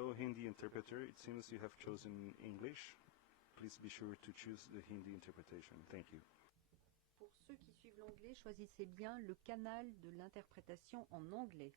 Hello, Hindi interpreter. It seems you have chosen English. Please be sure to choose the Hindi interpretation. Thank you. Pour ceux qui suivent l'anglais, choisissez bien le canal de l'interprétation en anglais.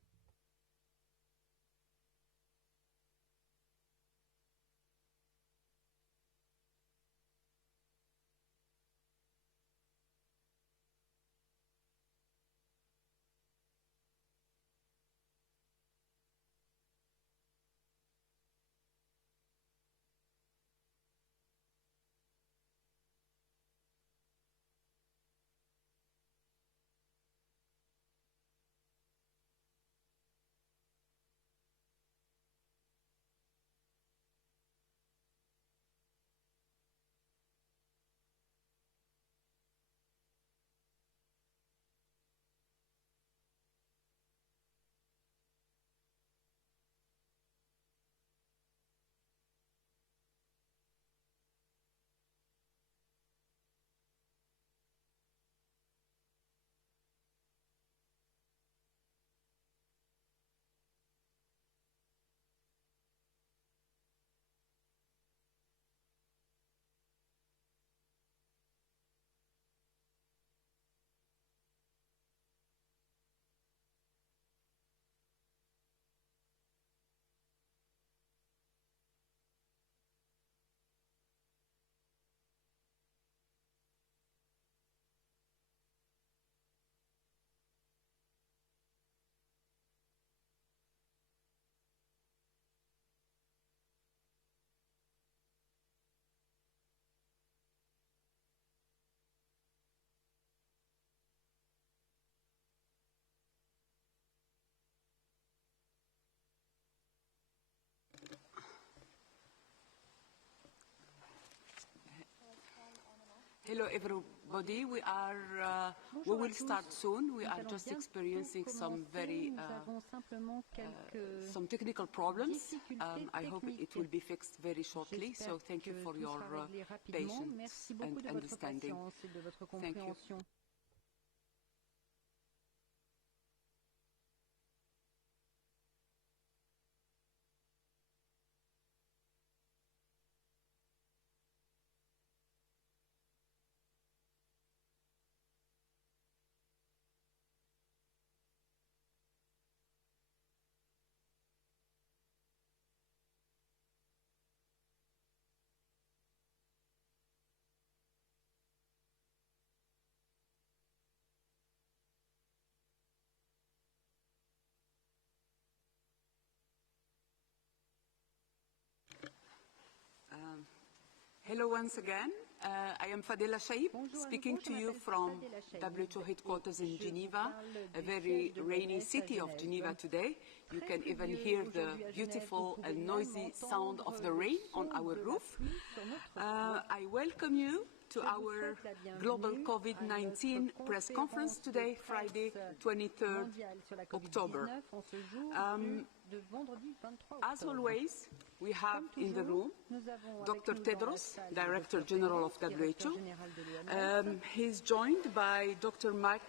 Hello everybody, we will start soon. We are just experiencing some some technical problems. I hope it will be fixed very shortly, so thank you for your patience and understanding. Thank you. Hello once again. I am Fadela Shaib, speaking to you from WHO headquarters in Geneva, a very rainy city of Geneva today. You can even hear the beautiful and noisy sound of the rain on our roof. I welcome you to our global COVID-19 press conference today, Friday, 23rd October. As always, we have in the room Dr. Tedros, Director General of WHO. He's joined by Dr. Mark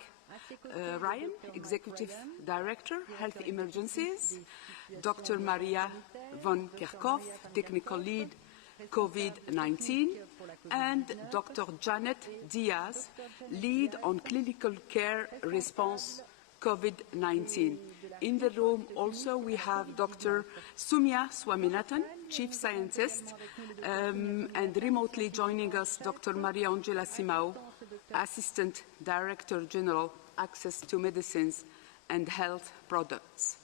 Ryan, Executive Director, Health Emergencies, Dr. Maria von Kerkhoff, Technical Lead, COVID-19, and Dr. Janet Diaz, Lead on Clinical Care Response COVID-19. In the room also we have Dr. Soumya Swaminathan, Chief Scientist, and remotely joining us Dr. Maria Angela Simao, Assistant Director General, Access to Medicines and Health Products.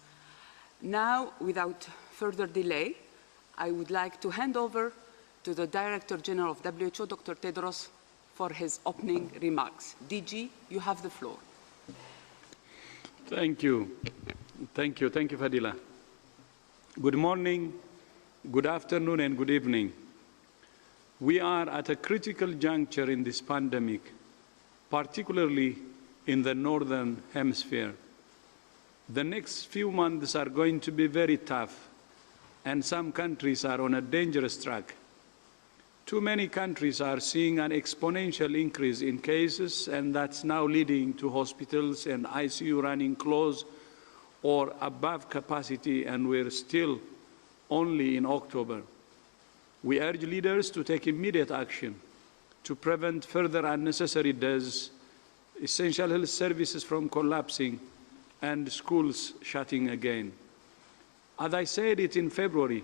Now, without further delay, I would like to hand over to the Director General of WHO, Dr. Tedros, for his opening remarks. DG, you have the floor. Thank you. Thank you, Fadila. Good morning, good afternoon, and good evening. We are at a critical juncture in this pandemic, particularly in the Northern Hemisphere. The next few months are going to be very tough, and some countries are on a dangerous track. Too many countries are seeing an exponential increase in cases, and that's now leading to hospitals and ICU running close or above capacity, and we're still only in October. We urge leaders to take immediate action to prevent further unnecessary deaths, essential health services from collapsing, and schools shutting again. As I said it in February,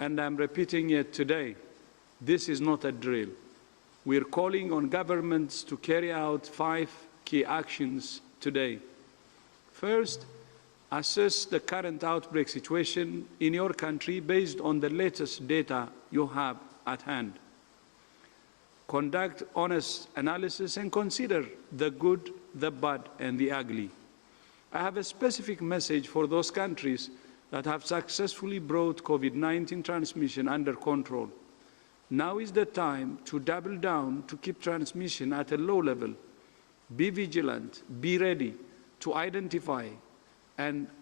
and I'm repeating it today, this is not a drill. We're calling on governments to carry out 5 key actions today. First, assess the current outbreak situation in your country based on the latest data you have at hand. Conduct honest analysis and consider the good, the bad, and the ugly. I have a specific message for those countries that have successfully brought COVID-19 transmission under control. Now is the time to double down to keep transmission at a low level. Be vigilant, be ready to identify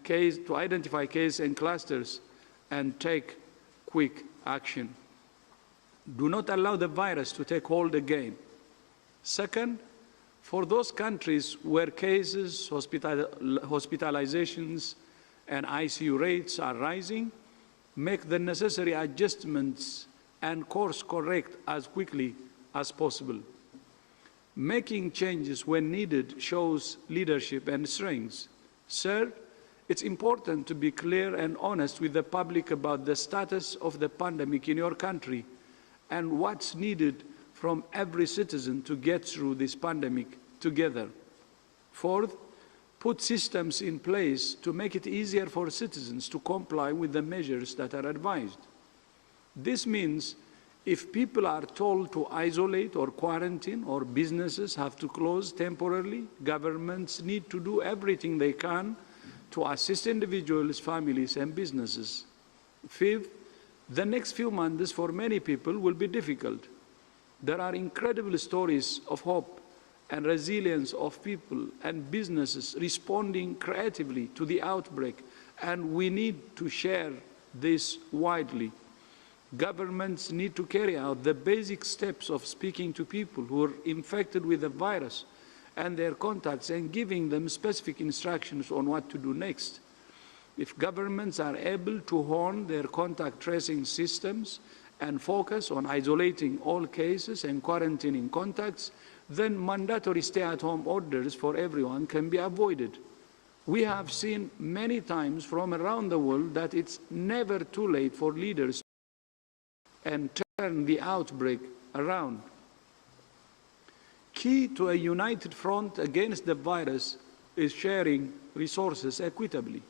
cases and clusters and take quick action. Do not allow the virus to take hold again. Second, for those countries where cases, hospitalizations, and ICU rates are rising, make the necessary adjustments and course correct as quickly as possible. Making changes when needed shows leadership and strength. Third, it's important to be clear and honest with the public about the status of the pandemic in your country and what's needed from every citizen to get through this pandemic together. Fourth, put systems in place to make it easier for citizens to comply with the measures that are advised. This means if people are told to isolate or quarantine or businesses have to close temporarily, governments need to do everything they can to assist individuals, families, and businesses. Fifth, the next few months for many people will be difficult. There are incredible stories of hope and resilience of people and businesses responding creatively to the outbreak, and we need to share this widely. Governments need to carry out the basic steps of speaking to people who are infected with the virus and their contacts and giving them specific instructions on what to do next. If governments are able to hone their contact tracing systems and focus on isolating all cases and quarantining contacts, then mandatory stay-at-home orders for everyone can be avoided. We have seen many times from around the world that it's never too late for leaders and turn the outbreak around. Key to a united front against the virus is sharing resources equitably.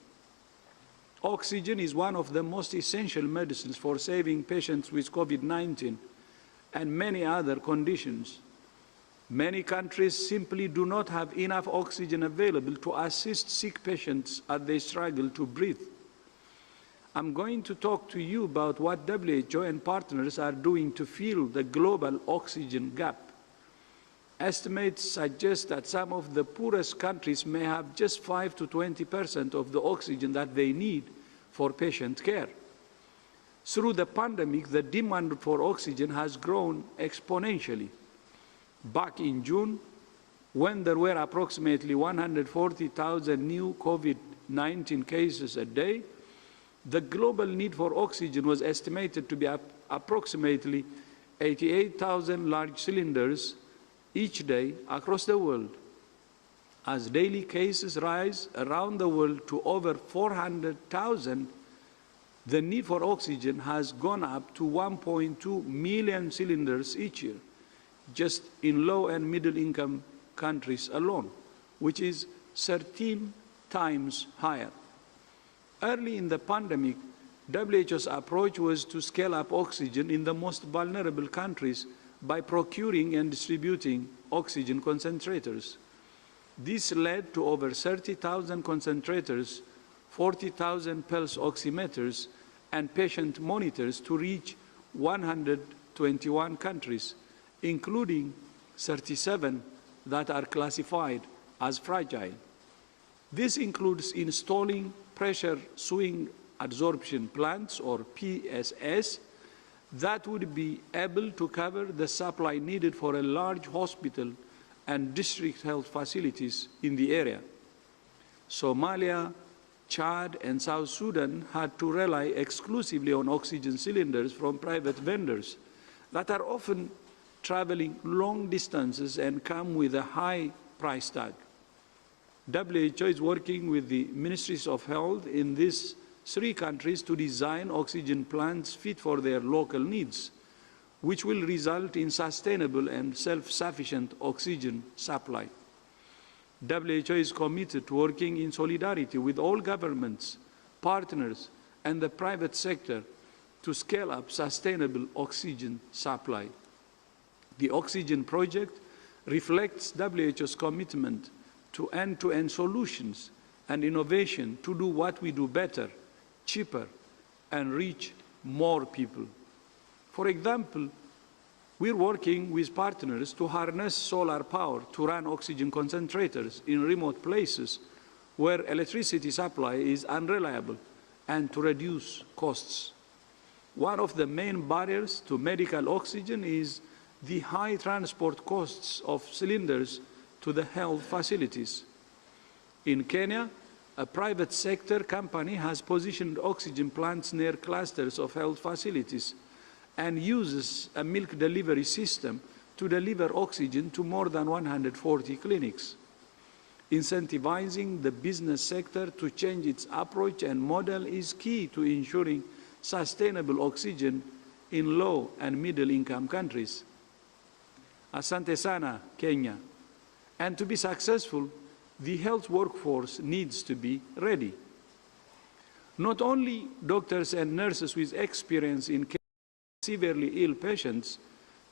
Oxygen is one of the most essential medicines for saving patients with COVID-19 and many other conditions. Many countries simply do not have enough oxygen available to assist sick patients as they struggle to breathe. I'm going to talk to you about what WHO and partners are doing to fill the global oxygen gap. Estimates suggest that some of the poorest countries may have just 5 to 20% of the oxygen that they need for patient care. Through the pandemic, the demand for oxygen has grown exponentially. Back in June, when there were approximately 140,000 new COVID-19 cases a day, the global need for oxygen was estimated to be approximately 88,000 large cylinders each day across the world. As daily cases rise around the world to over 400,000, the need for oxygen has gone up to 1.2 million cylinders each year, just in low and middle income countries alone, which is 13 times higher. Early in the pandemic, WHO's approach was to scale up oxygen in the most vulnerable countries by procuring and distributing oxygen concentrators. This led to over 30,000 concentrators, 40,000 pulse oximeters, and patient monitors to reach 121 countries, including 37 that are classified as fragile. This includes installing pressure swing adsorption plants, or PSS, that would be able to cover the supply needed for a large hospital and district health facilities in the area. Somalia, Chad and South Sudan had to rely exclusively on oxygen cylinders from private vendors that are often traveling long distances and come with a high price tag. WHO is working with the Ministries of Health in these 3 countries to design oxygen plants fit for their local needs, which will result in sustainable and self-sufficient oxygen supply. WHO is committed to working in solidarity with all governments, partners, and the private sector to scale up sustainable oxygen supply. The Oxygen Project reflects WHO's commitment to end-to-end solutions and innovation to do what we do better, cheaper, and reach more people. For example, we're working with partners to harness solar power to run oxygen concentrators in remote places where electricity supply is unreliable and to reduce costs. One of the main barriers to medical oxygen is the high transport costs of cylinders to the health facilities. In Kenya, a private sector company has positioned oxygen plants near clusters of health facilities and uses a milk delivery system to deliver oxygen to more than 140 clinics. Incentivizing the business sector to change its approach and model is key to ensuring sustainable oxygen in low and middle-income countries. Asante sana, Kenya. And to be successful, the health workforce needs to be ready. Not only doctors and nurses with experience in severely ill patients,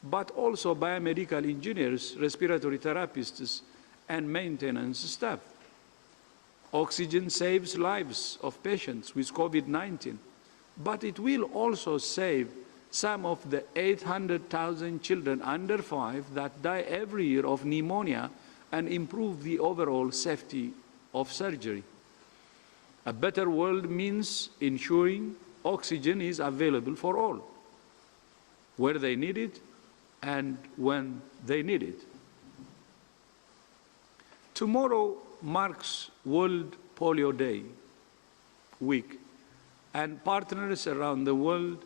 but also biomedical engineers, respiratory therapists, and maintenance staff. Oxygen saves lives of patients with COVID-19, but it will also save some of the 800,000 children under 5 that die every year of pneumonia and improve the overall safety of surgery. A better world means ensuring oxygen is available for all, where they need it and when they need it. Tomorrow marks World Polio Day week, and partners around the world,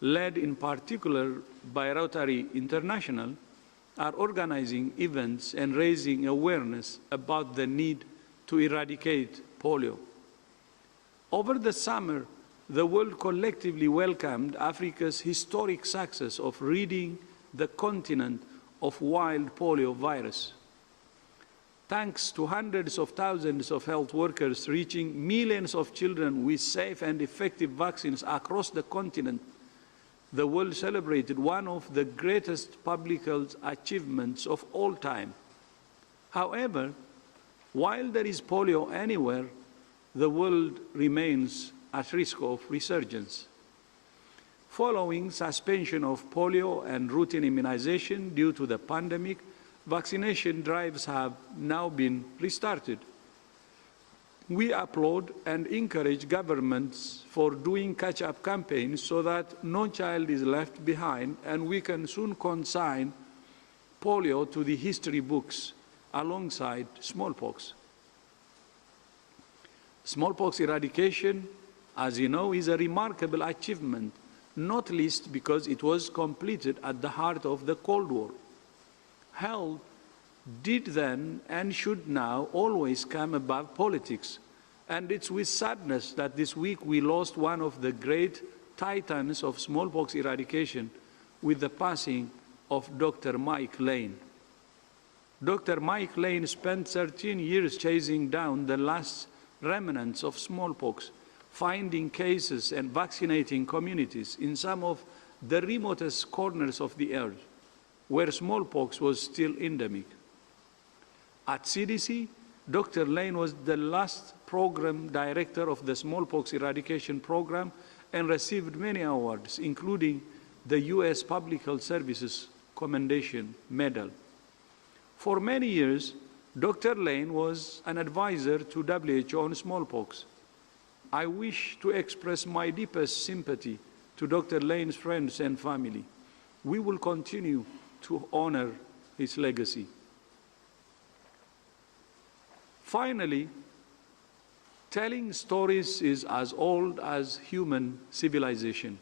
led in particular by Rotary International, are organizing events and raising awareness about the need to eradicate polio. Over the summer, the world collectively welcomed Africa's historic success of ridding the continent of wild polio virus. Thanks to hundreds of thousands of health workers reaching millions of children with safe and effective vaccines across the continent, the world celebrated one of the greatest public health achievements of all time. However, while there is polio anywhere, the world remains at risk of resurgence. Following suspension of polio and routine immunization due to the pandemic, vaccination drives have now been restarted. We applaud and encourage governments for doing catch-up campaigns so that no child is left behind and we can soon consign polio to the history books alongside smallpox. Smallpox eradication, as you know, is a remarkable achievement, not least because it was completed at the heart of the Cold War. Health did then and should now always come above politics. And it's with sadness that this week we lost one of the great titans of smallpox eradication with the passing of Dr. Mike Lane. Dr. Mike Lane spent 13 years chasing down the last remnants of smallpox, finding cases and vaccinating communities in some of the remotest corners of the earth, where smallpox was still endemic. At CDC, Dr. Lane was the last program director of the smallpox eradication program and received many awards, including the U.S. Public Health Services Commendation Medal. For many years, Dr. Lane was an advisor to WHO on smallpox. I wish to express my deepest sympathy to Dr. Lane's friends and family. We will continue to honor his legacy. Finally, Telling stories is as old as human civilization.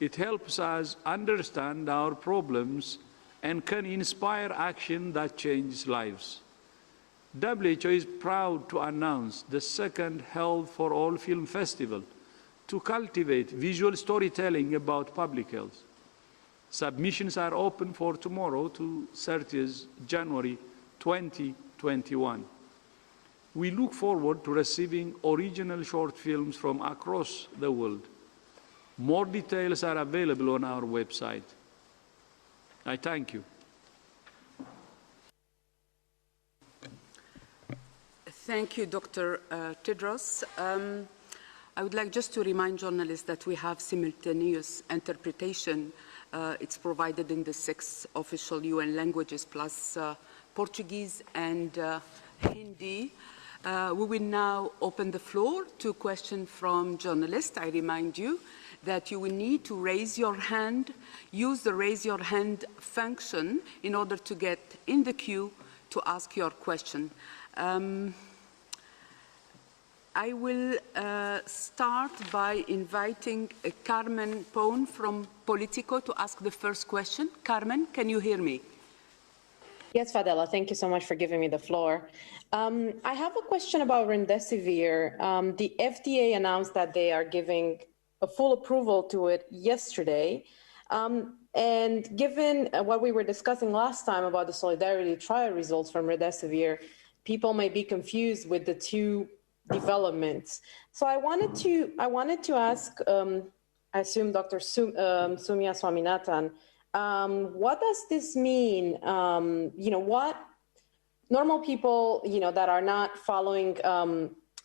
It helps us understand our problems and can inspire action that changes lives. WHO is proud to announce the second Health for All Film Festival to cultivate visual storytelling about public health. Submissions are open for tomorrow to 30th January 2021. We look forward to receiving original short films from across the world. More details are available on our website. I thank you. Thank you, Dr. Tedros. I would like just to remind journalists that we have simultaneous interpretation. It's provided in the 6 official UN languages plus Portuguese and Hindi. We will now open the floor to questions from journalists. I remind you that you will need to raise your hand, use the raise your hand function in order to get in the queue to ask your question. I will start by inviting Carmen Pone from Politico to ask the first question. Carmen, can you hear me? Yes, Fadela, thank you so much for giving me the floor. I have a question about remdesivir. The FDA announced that they are giving a full approval to it yesterday. And given what we were discussing last time about the solidarity trial results from remdesivir, people may be confused with the two developments. So I wanted to ask, I assume Dr. Soumya Swaminathan, what does this mean? What normal people, that are not following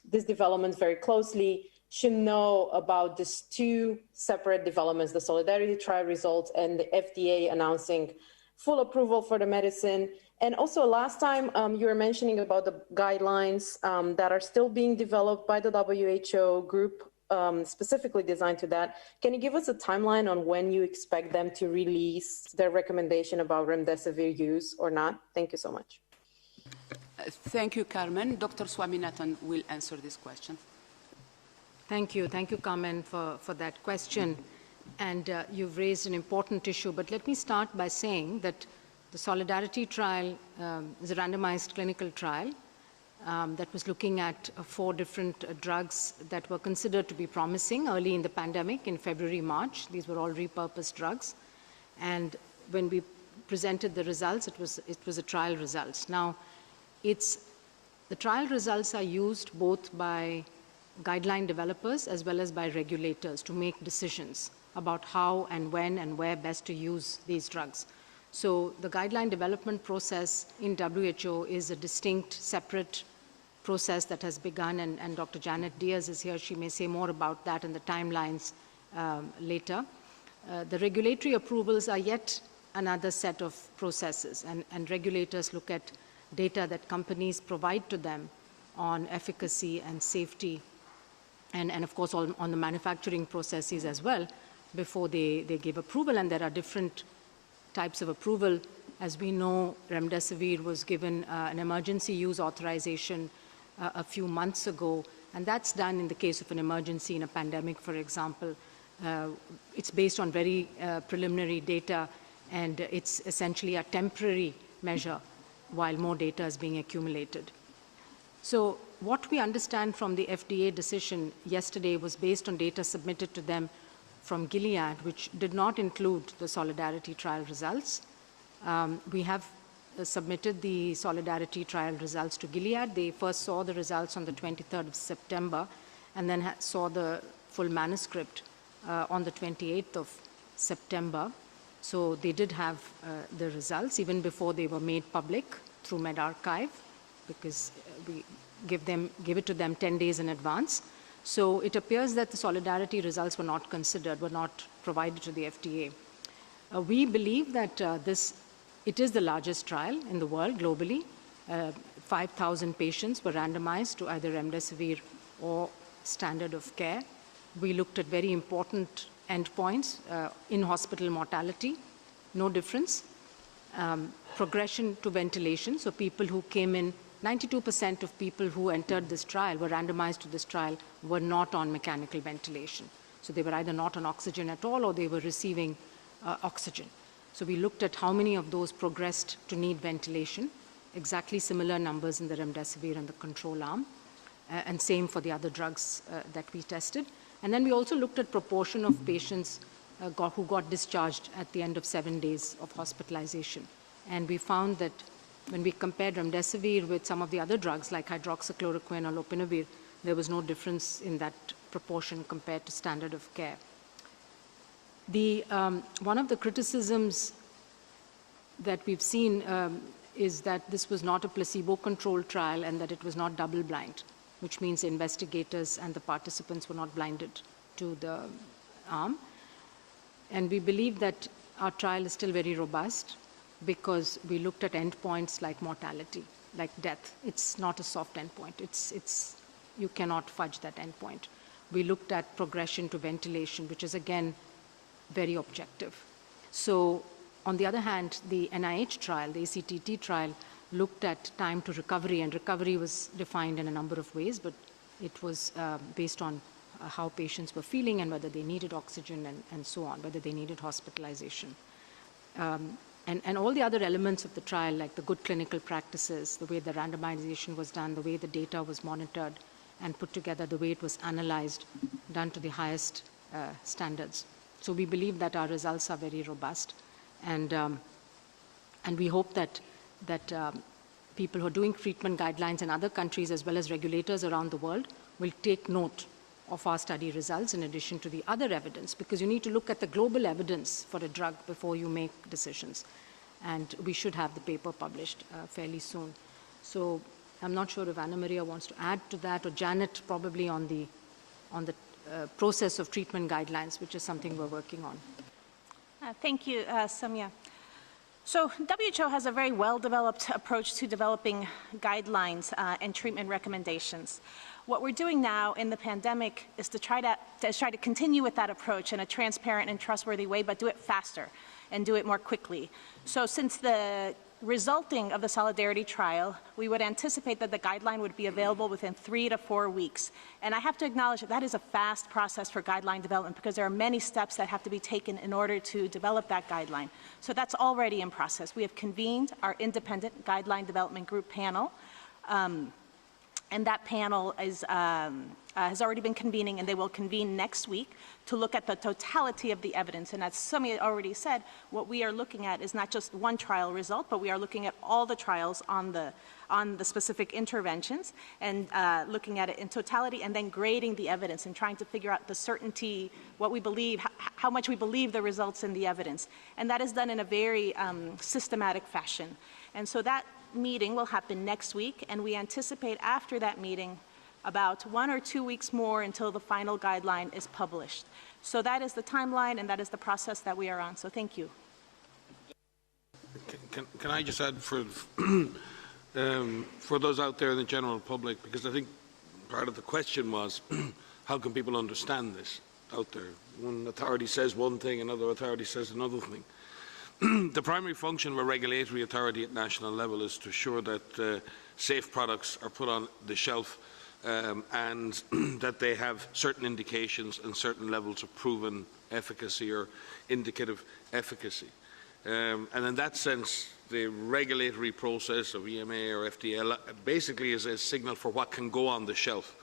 these developments very closely should know about these two separate developments, the solidarity trial results and the FDA announcing full approval for the medicine. And also last time you were mentioning about the guidelines that are still being developed by the WHO group, specifically designed to that. Can you give us a timeline on when you expect them to release their recommendation about remdesivir use or not? Thank you so much. Thank you, Carmen. Dr. Swaminathan will answer this question. Thank you, Carmen, for that question. And you've raised an important issue, but let me start by saying that the Solidarity trial is a randomized clinical trial that was looking at 4 different drugs that were considered to be promising early in the pandemic in February, March. These were all repurposed drugs. And when we presented the results, it was a trial results. Now, the trial results are used both by guideline developers as well as by regulators to make decisions about how and when and where best to use these drugs. So the guideline development process in WHO is a distinct, separate process that has begun, and Dr. Janet Diaz is here. She may say more about that and the timelines later. The regulatory approvals are yet another set of processes, and regulators look at data that companies provide to them on efficacy and safety, and of course on the manufacturing processes as well before they give approval. And there are different types of approval. As we know, remdesivir was given an emergency use authorization a few months ago, and that's done in the case of an emergency in a pandemic, for example. It's based on very preliminary data, and it's essentially a temporary measure while more data is being accumulated. So what we understand from the FDA decision yesterday was based on data submitted to them from Gilead, which did not include the Solidarity trial results. We have submitted the Solidarity trial results to Gilead. They first saw the results on the 23rd of September and then saw the full manuscript on the 28th of September. So they did have the results even before they were made public through medRxiv, because we give it to them 10 days in advance. So it appears that the Solidarity results were not considered, were not provided to the FDA. We believe that it is the largest trial in the world globally. 5,000 patients were randomized to either remdesivir or standard of care. We looked at very important endpoints, in-hospital mortality, no difference. Progression to ventilation, so people who came in 92% of people who entered this trial, were randomized to this trial, were not on mechanical ventilation. So they were either not on oxygen at all or they were receiving oxygen. So we looked at how many of those progressed to need ventilation, exactly similar numbers in the remdesivir and the control arm, and same for the other drugs that we tested. And then we also looked at proportion of patients who got discharged at the end of 7 days of hospitalization. And we found that when we compared remdesivir with some of the other drugs like hydroxychloroquine or lopinavir, there was no difference in that proportion compared to standard of care. One of the criticisms that we've seen is that this was not a placebo-controlled trial and that it was not double-blind, which means the investigators and the participants were not blinded to the arm. And we believe that our trial is still very robust because we looked at endpoints like mortality, like death. It's not a soft endpoint. You cannot fudge that endpoint. We looked at progression to ventilation, which is, again, very objective. So on the other hand, the NIH trial, the ACTT trial, looked at time to recovery, and recovery was defined in a number of ways, but it was based on how patients were feeling and whether they needed oxygen and so on, whether they needed hospitalization. And all the other elements of the trial, like the good clinical practices, the way the randomization was done, the way the data was monitored and put together, the way it was analyzed, done to the highest standards. So we believe that our results are very robust, and we hope that people who are doing treatment guidelines in other countries as well as regulators around the world will take note of our study results in addition to the other evidence, because you need to look at the global evidence for a drug before you make decisions. And we should have the paper published fairly soon. So I'm not sure if Anna Maria wants to add to that, or Janet probably on the process of treatment guidelines, which is something we're working on. Thank you, Samia. So WHO has a very well-developed approach to developing guidelines and treatment recommendations. What we're doing now in the pandemic is to try to continue with that approach in a transparent and trustworthy way, but do it faster and do it more quickly. So since the resulting of the Solidarity trial, we would anticipate that the guideline would be available within 3 to 4 weeks. And I have to acknowledge that that is a fast process for guideline development because there are many steps that have to be taken in order to develop that guideline. So that's already in process. We have convened our independent guideline development group panel. And that panel has already been convening, and they will convene next week to look at the totality of the evidence. And as Samia already said, what we are looking at is not just one trial result, but we are looking at all the trials on the specific interventions and looking at it in totality and then grading the evidence and trying to figure out the certainty, what we believe, how much we believe the results in the evidence. And that is done in a very systematic fashion. And so that meeting will happen next week, and we anticipate after that meeting about 1 or 2 weeks more until the final guideline is published. So that is the timeline and that is the process that we are on. So thank you. Can I just add for those out there in the general public, because I think part of the question was how can people understand this out there? One authority says one thing, another authority says another thing. The primary function of a regulatory authority at national level is to ensure that safe products are put on the shelf and that they have certain indications and certain levels of proven efficacy or indicative efficacy. And in that sense, the regulatory process of EMA or FDA basically is a signal for what can go on the shelf.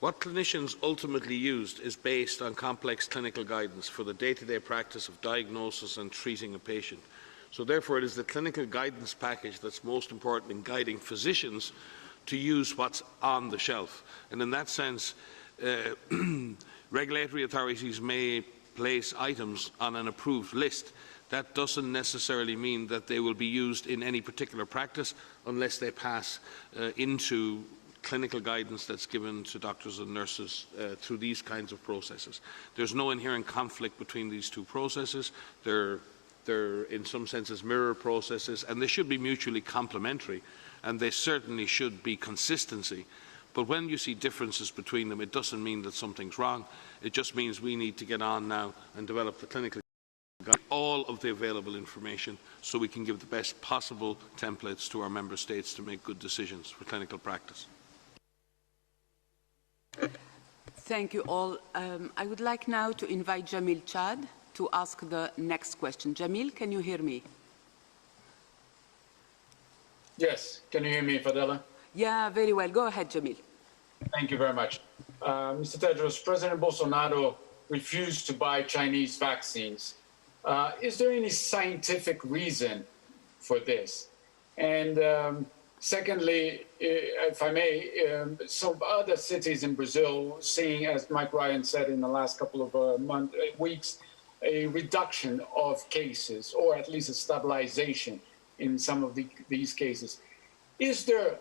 What clinicians ultimately used is based on complex clinical guidance for the day-to-day practice of diagnosis and treating a patient. So therefore, it is the clinical guidance package that's most important in guiding physicians to use what's on the shelf. And in that sense, regulatory authorities may place items on an approved list. That doesn't necessarily mean that they will be used in any particular practice unless they pass into clinical guidance that's given to doctors and nurses through these kinds of processes. There's no inherent conflict between these two processes. They're in some senses mirror processes, and they should be mutually complementary, and they certainly should be consistency. But when you see differences between them, it doesn't mean that something's wrong. It just means we need to get on now and develop the clinical all of the available information so we can give the best possible templates to our member states to make good decisions for clinical practice. Thank you all. I would like now to invite Jamil Chad to ask the next question. Jamil, can you hear me? Yes. Can you hear me, Fadela? Yeah, very well. Go ahead, Jamil. Thank you very much. Mr. Tedros, President Bolsonaro refused to buy Chinese vaccines. Is there any scientific reason for this? And secondly, if I may, some other cities in Brazil seeing, as Mike Ryan said in the last couple of weeks, a reduction of cases, or at least a stabilization in some of these cases. Is there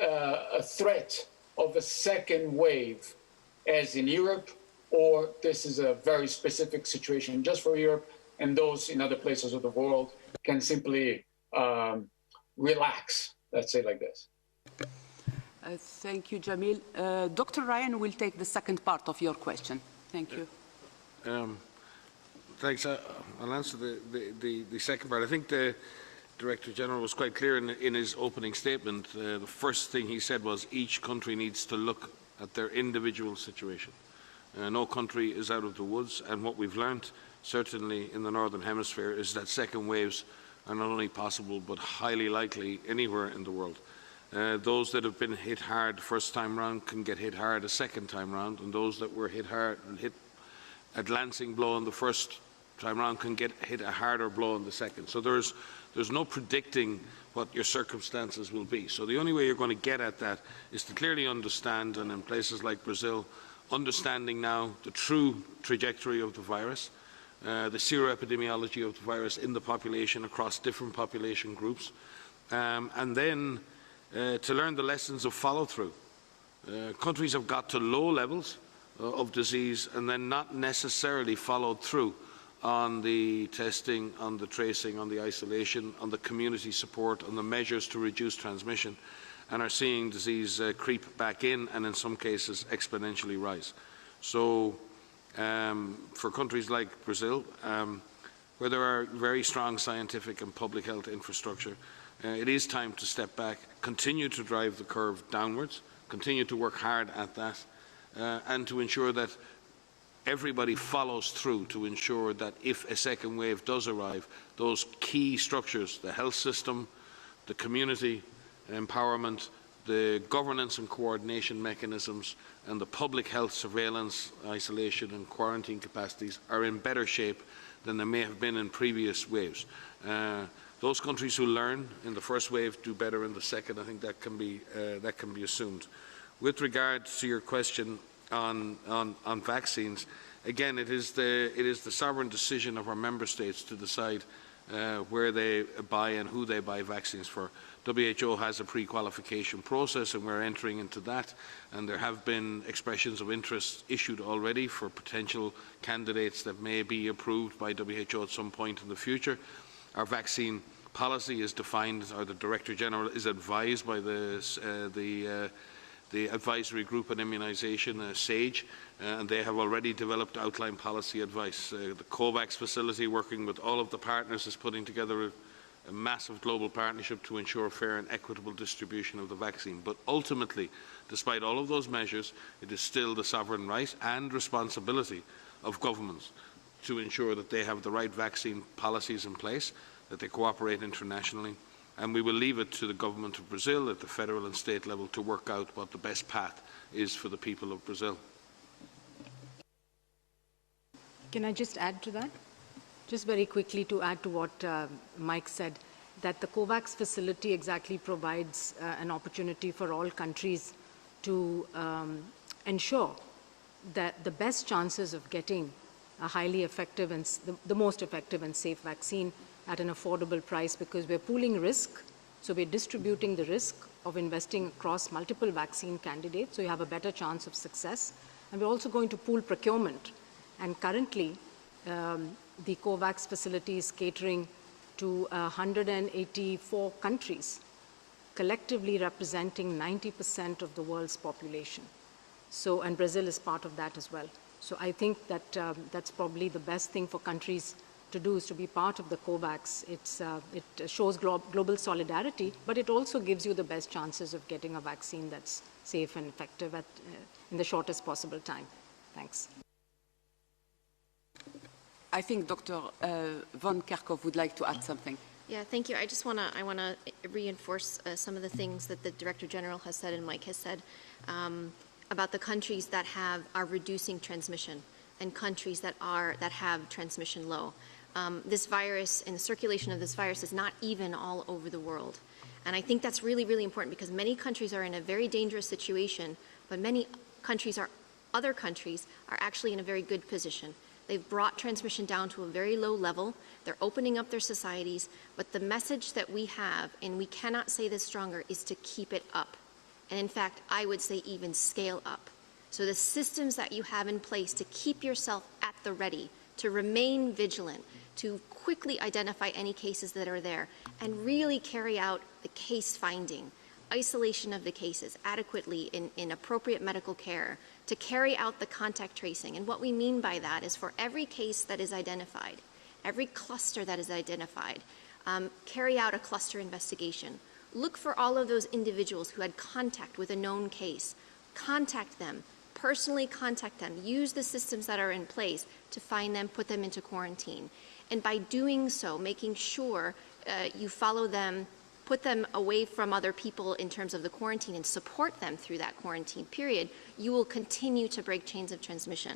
a threat of a second wave as in Europe, or this is a very specific situation just for Europe, and those in other places of the world can simply relax, let's say like this? Thank you, Jamil. Dr. Ryan will take the second part of your question. Thank you. Thanks. I'll answer the second part. I think the Director General was quite clear in his opening statement. The first thing he said was each country needs to look at their individual situation. No country is out of the woods, and what we've learned, certainly in the Northern Hemisphere, is that second waves are not only possible but highly likely anywhere in the world. Those that have been hit hard the first time round can get hit hard a second time round, and those that were hit a glancing blow in the first time round can get hit a harder blow in the second. So there's no predicting what your circumstances will be. So the only way you're going to get at that is to clearly understand, and in places like Brazil, understanding now the true trajectory of the virus, the seroepidemiology of the virus in the population across different population groups, and then to learn the lessons of follow-through. Countries have got to low levels of disease and then not necessarily followed through on the testing, on the tracing, on the isolation, on the community support, on the measures to reduce transmission, and are seeing disease creep back in and in some cases exponentially rise. So for countries like Brazil, where there are very strong scientific and public health infrastructure, it is time to step back, continue to drive the curve downwards, continue to work hard at that, and to ensure that everybody follows through to ensure that if a second wave does arrive, those key structures, the health system, the community empowerment, the governance and coordination mechanisms, and the public health surveillance, isolation and quarantine capacities are in better shape than they may have been in previous waves. Those countries who learn in the first wave do better in the second. I think that can be assumed. With regard to your question on vaccines, again, it is the sovereign decision of our member states to decide where they buy and who they buy vaccines for. WHO has a pre-qualification process, and we're entering into that, and there have been expressions of interest issued already for potential candidates that may be approved by WHO at some point in the future. Our vaccine policy is defined, or the Director General is advised by the Advisory Group on Immunisation, SAGE, and they have already developed outline policy advice. The COVAX facility, working with all of the partners, is putting together a massive global partnership to ensure fair and equitable distribution of the vaccine. But ultimately, despite all of those measures, it is still the sovereign right and responsibility of governments to ensure that they have the right vaccine policies in place, that they cooperate internationally, and we will leave it to the government of Brazil at the federal and state level to work out what the best path is for the people of Brazil. Can I just add to that? Just very quickly to add to what Mike said, that the COVAX facility exactly provides an opportunity for all countries to ensure that the best chances of getting a highly effective and the most effective and safe vaccine at an affordable price, because we're pooling risk, so we're distributing the risk of investing across multiple vaccine candidates, so you have a better chance of success. And we're also going to pool procurement. And currently, the COVAX facility is catering to 184 countries, collectively representing 90% of the world's population. So, and Brazil is part of that as well. So I think that that's probably the best thing for countries to do is to be part of the COVAX. It shows global solidarity, but it also gives you the best chances of getting a vaccine that's safe and effective in the shortest possible time. Thanks. I think Dr. von Kerkhove would like to add something. Yeah, thank you. I just want to reinforce some of the things that the Director General has said and Mike has said about the countries that are reducing transmission and countries that have transmission low. This virus and the circulation of this virus is not even all over the world. And I think that's really, really important because many countries are in a very dangerous situation, but many other countries are actually in a very good position. They've brought transmission down to a very low level. They're opening up their societies. But the message that we have, and we cannot say this stronger, is to keep it up. And in fact, I would say even scale up. So the systems that you have in place to keep yourself at the ready, to remain vigilant, to quickly identify any cases that are there, and really carry out the case finding, isolation of the cases adequately in appropriate medical care, to carry out the contact tracing. And what we mean by that is for every case that is identified, every cluster that is identified, carry out a cluster investigation. Look for all of those individuals who had contact with a known case. Contact them, personally contact them, use the systems that are in place to find them, put them into quarantine. And by doing so, making sure you follow them, put them away from other people in terms of the quarantine and support them through that quarantine period, you will continue to break chains of transmission.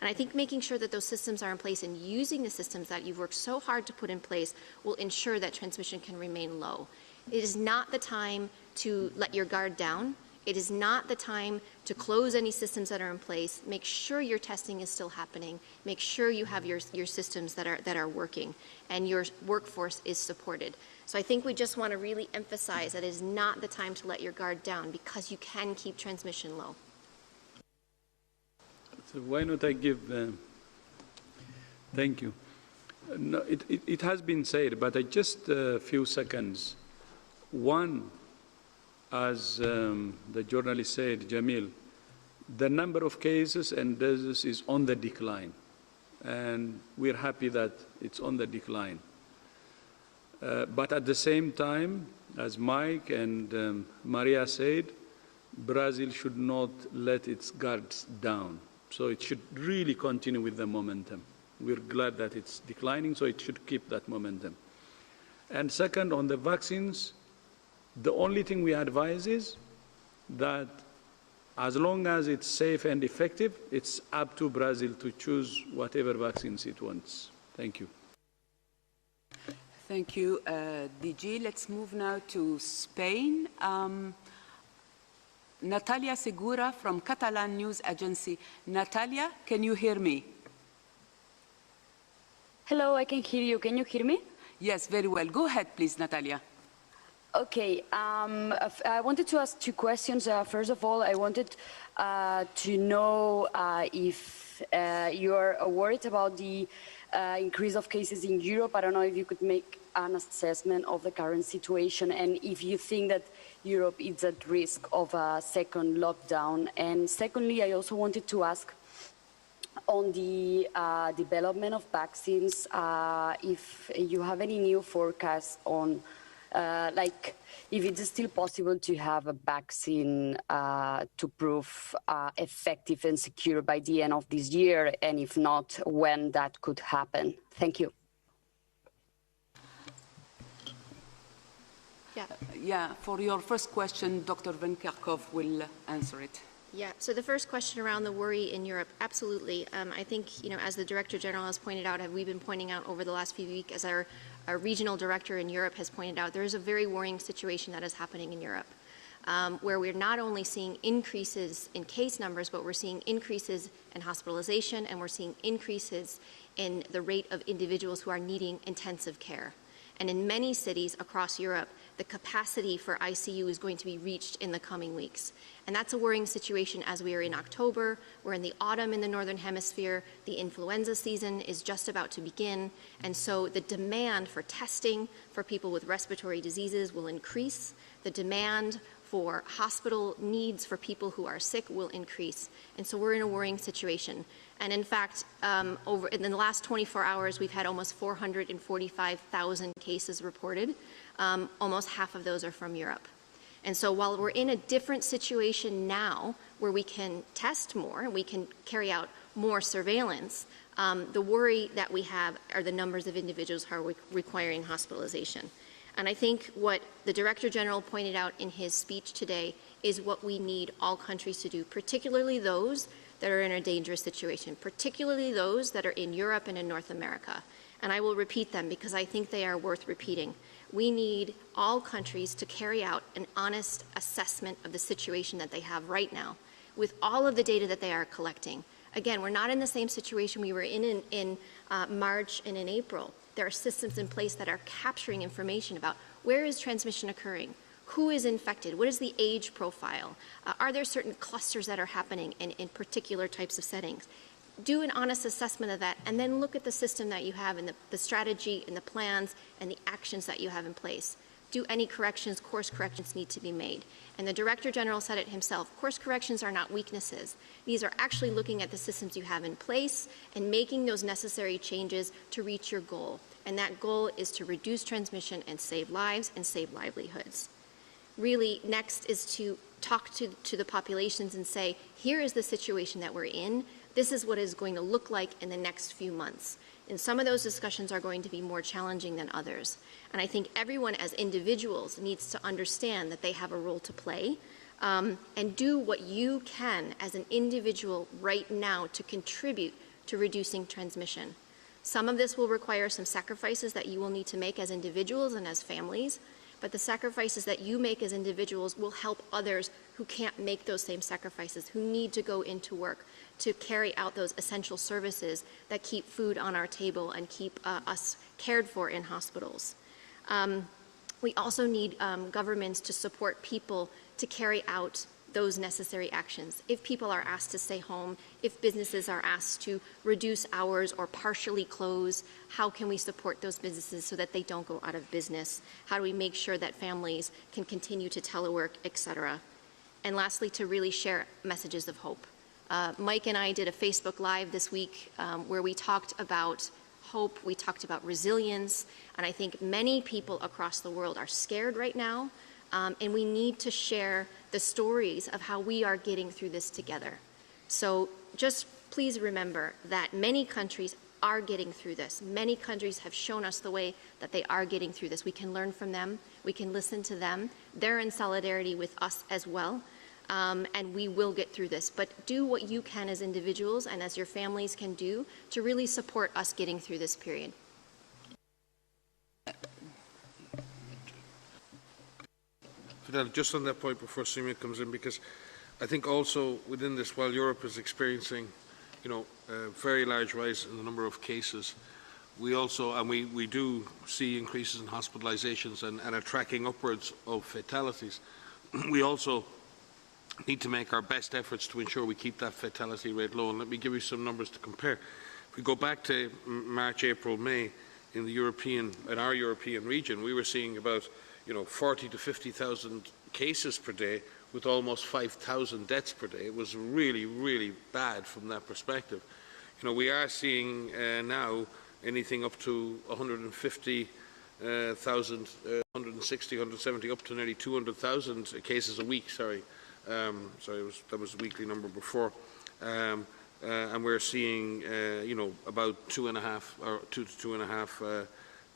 And I think making sure that those systems are in place and using the systems that you've worked so hard to put in place will ensure that transmission can remain low. It is not the time to let your guard down. It is not the time to close any systems that are in place. Make sure your testing is still happening. Make sure you have your systems that are working and your workforce is supported. So I think we just want to really emphasize that it is not the time to let your guard down because you can keep transmission low. So why not I give, thank you. No, it has been said, but just a few seconds. One, as the journalist said, Jamil, the number of cases and deaths is on the decline. And we're happy that it's on the decline. But at the same time, as Mike and Maria said, Brazil should not let its guards down. So it should really continue with the momentum. We're glad that it's declining, so it should keep that momentum. And second, on the vaccines, the only thing we advise is that as long as it's safe and effective, it's up to Brazil to choose whatever vaccines it wants. Thank you. Thank you, DG. Let's move now to Spain. Natalia Segura from Catalan News Agency. Natalia, can you hear me? Hello, I can hear you. Can you hear me? Yes, very well. Go ahead, please, Natalia. Okay, I wanted to ask two questions. First of all, I wanted to know if you're worried about the increase of cases in Europe. I don't know if you could make an assessment of the current situation and if you think that Europe is at risk of a second lockdown. And secondly, I also wanted to ask on the development of vaccines, if you have any new forecasts on like if it's still possible to have a vaccine to prove effective and secure by the end of this year, and if not, when that could happen. Thank you. Yeah, for your first question, Dr. Van Kerkhove will answer it. Yeah, so the first question around the worry in Europe, absolutely. I think, as the Director General has pointed out, we've been pointing out over the last few weeks, as our regional director in Europe has pointed out, there is a very worrying situation that is happening in Europe, where we're not only seeing increases in case numbers, but we're seeing increases in hospitalization, and we're seeing increases in the rate of individuals who are needing intensive care. And in many cities across Europe, the capacity for ICU is going to be reached in the coming weeks. And that's a worrying situation as we are in October. We're in the autumn in the Northern Hemisphere. The influenza season is just about to begin. And so the demand for testing for people with respiratory diseases will increase. The demand for hospital needs for people who are sick will increase. And so we're in a worrying situation. And in fact, in the last 24 hours, we've had almost 445,000 cases reported. Almost half of those are from Europe. And so while we're in a different situation now where we can test more and we can carry out more surveillance, the worry that we have are the numbers of individuals who are requiring hospitalization. And I think what the Director General pointed out in his speech today is what we need all countries to do, particularly those that are in a dangerous situation, particularly those that are in Europe and in North America. And I will repeat them because I think they are worth repeating. We need all countries to carry out an honest assessment of the situation that they have right now with all of the data that they are collecting. Again, we're not in the same situation we were in March and in April. There are systems in place that are capturing information about where is transmission occurring, who is infected, what is the age profile, are there certain clusters that are happening in particular types of settings. Do an honest assessment of that and then look at the system that you have and the strategy and the plans and the actions that you have in place. Do any corrections, course corrections need to be made. And the Director General said it himself, course corrections are not weaknesses. These are actually looking at the systems you have in place and making those necessary changes to reach your goal. And that goal is to reduce transmission and save lives and save livelihoods. Really, next is to talk to the populations and say, here is the situation that we're in. This is what it's going to look like in the next few months. And some of those discussions are going to be more challenging than others. And I think everyone as individuals needs to understand that they have a role to play and do what you can as an individual right now to contribute to reducing transmission. Some of this will require some sacrifices that you will need to make as individuals and as families, but the sacrifices that you make as individuals will help others who can't make those same sacrifices, who need to go into work to carry out those essential services that keep food on our table and keep us cared for in hospitals. We also need governments to support people to carry out those necessary actions. If people are asked to stay home, if businesses are asked to reduce hours or partially close, how can we support those businesses so that they don't go out of business? How do we make sure that families can continue to telework, et cetera? And lastly, to really share messages of hope. Mike and I did a Facebook Live this week where we talked about hope, we talked about resilience, and I think many people across the world are scared right now, and we need to share the stories of how we are getting through this together. So just please remember that many countries are getting through this. Many countries have shown us the way that they are getting through this. We can learn from them. We can listen to them. They're in solidarity with us as well, and we will get through this. But do what you can as individuals and as your families can do to really support us getting through this period. Fidel, just on that point before Simia comes in, because I think also within this, while Europe is experiencing, a very large rise in the number of cases, we also, and we do see increases in hospitalizations and are tracking upwards of fatalities. We also need to make our best efforts to ensure we keep that fatality rate low. And let me give you some numbers to compare. If we go back to March, April, May, in our European region, we were seeing about 40 to 50,000 cases per day with almost 5,000 deaths per day. It was really, really bad from that perspective. We are seeing now anything up to 150,000, 160, 170, up to nearly 200,000 cases a week, sorry. That was the weekly number before. And we're seeing, about 2.5 or 2 to 2.5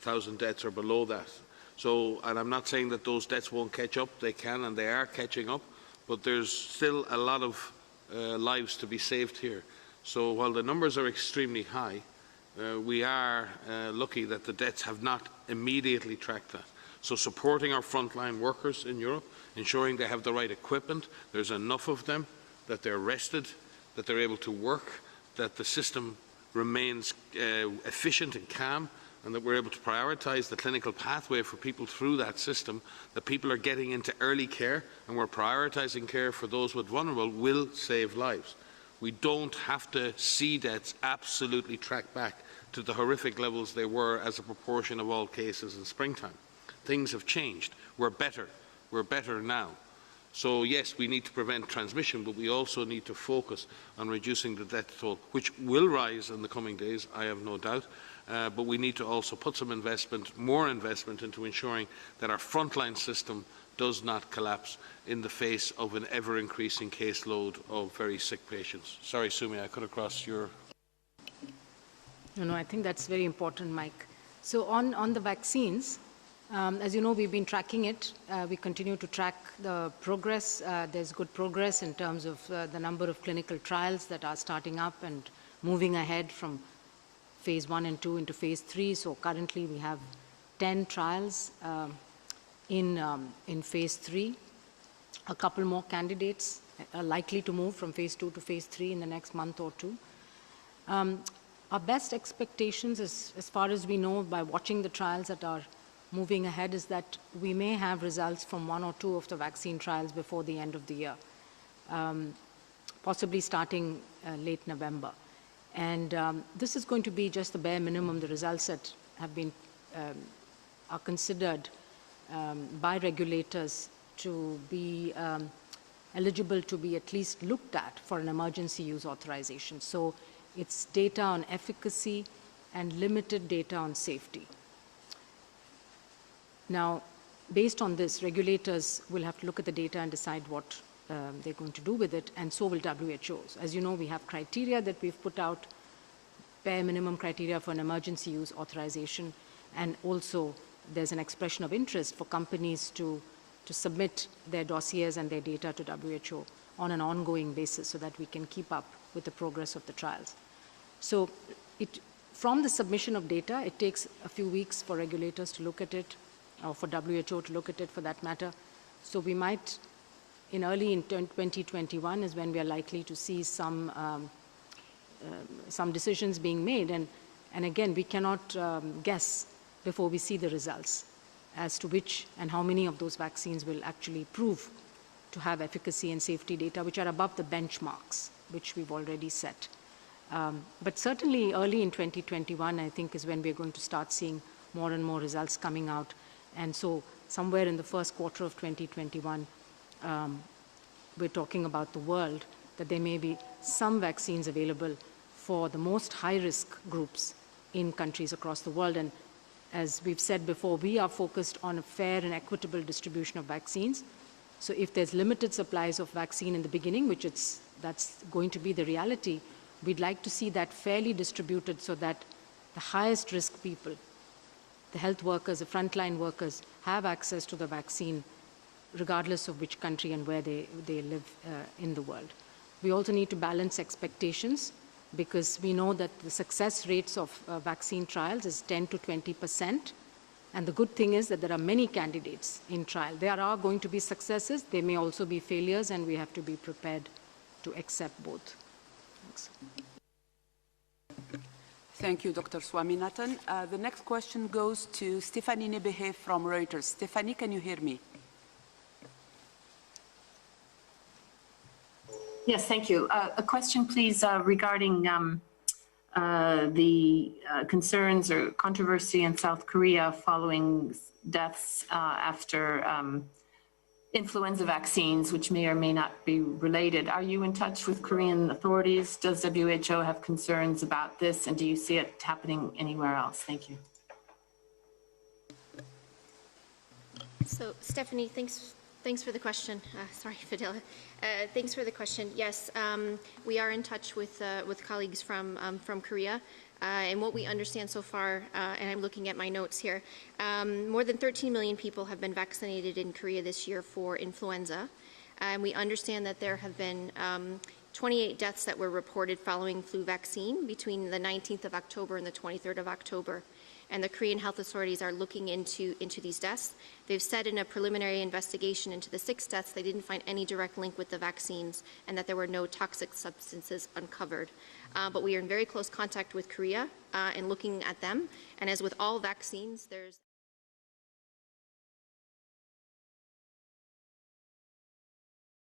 thousand deaths or below that. So, and I'm not saying that those deaths won't catch up. They can, and they are catching up. But there's still a lot of lives to be saved here. So while the numbers are extremely high, we are lucky that the deaths have not immediately tracked that. So supporting our frontline workers in Europe, ensuring they have the right equipment, there's enough of them, that they're rested, that they're able to work, that the system remains efficient and calm, and that we're able to prioritise the clinical pathway for people through that system, that people are getting into early care, and we're prioritising care for those with vulnerable, will save lives. We don't have to see deaths absolutely track back to the horrific levels they were as a proportion of all cases in springtime. Things have changed. We're better. We're better now. So yes, we need to prevent transmission, but we also need to focus on reducing the death toll, which will rise in the coming days, I have no doubt. But we need to also put some investment, more investment, into ensuring that our frontline system does not collapse in the face of an ever-increasing caseload of very sick patients. Sorry, Sumi, I cut across your... No, I think that's very important, Mike. So on the vaccines, as you know, we've been tracking it. We continue to track the progress. There's good progress in terms of the number of clinical trials that are starting up and moving ahead from phase 1 and 2 into phase 3. So currently we have 10 trials in phase 3. A couple more candidates are likely to move from phase 2 to phase 3 in the next month or two. Our best expectations, as far as we know by watching the trials that are moving ahead, is that we may have results from 1 or 2 of the vaccine trials before the end of the year, possibly starting late November. And this is going to be just the bare minimum, the results that have been, are considered by regulators to be eligible to be at least looked at for an emergency use authorization. So it's data on efficacy and limited data on safety. Now, based on this, regulators will have to look at the data and decide what they're going to do with it, and so will WHOs. As you know, we have criteria that we've put out, bare minimum criteria for an emergency use authorization, and also there's an expression of interest for companies to submit their dossiers and their data to WHO on an ongoing basis so that we can keep up with the progress of the trials. So from the submission of data, it takes a few weeks for regulators to look at it, or for WHO to look at it for that matter. So we might, early in 2021 is when we are likely to see some decisions being made. And again, we cannot guess before we see the results as to which and how many of those vaccines will actually prove to have efficacy and safety data which are above the benchmarks which we've already set. But certainly early in 2021, I think, is when we're going to start seeing more and more results coming out. And so somewhere in the first quarter of 2021, we're talking about the world, that there may be some vaccines available for the most high-risk groups in countries across the world. And as we've said before, we are focused on a fair and equitable distribution of vaccines. So if there's limited supplies of vaccine in the beginning, which that's going to be the reality, we'd like to see that fairly distributed so that the highest risk people, the health workers, the frontline workers, have access to the vaccine regardless of which country and where they live in the world. We also need to balance expectations, because we know that the success rates of vaccine trials is 10 to 20%. And the good thing is that there are many candidates in trial. There are going to be successes. There may also be failures, and we have to be prepared to accept both. Thanks. Thank you, Dr. Swaminathan. The next question goes to Stephanie Nebehe from Reuters. Stephanie, can you hear me? Yes, thank you. A question, please, regarding the concerns or controversy in South Korea following deaths after influenza vaccines, which may or may not be related. Are you in touch with Korean authorities? Does WHO have concerns about this, and do you see it happening anywhere else? Thank you. So, Stephanie, thanks for the question. Sorry, Fadila. Thanks for the question. Yes, we are in touch with colleagues from Korea. And what we understand so far, and I'm looking at my notes here, more than 13 million people have been vaccinated in Korea this year for influenza. And we understand that there have been 28 deaths that were reported following flu vaccine between the 19th of October and the 23rd of October. And the Korean health authorities are looking into these deaths. They've said in a preliminary investigation into the 6 deaths, they didn't find any direct link with the vaccines and that there were no toxic substances uncovered. But we are in very close contact with Korea and looking at them. And as with all vaccines, there's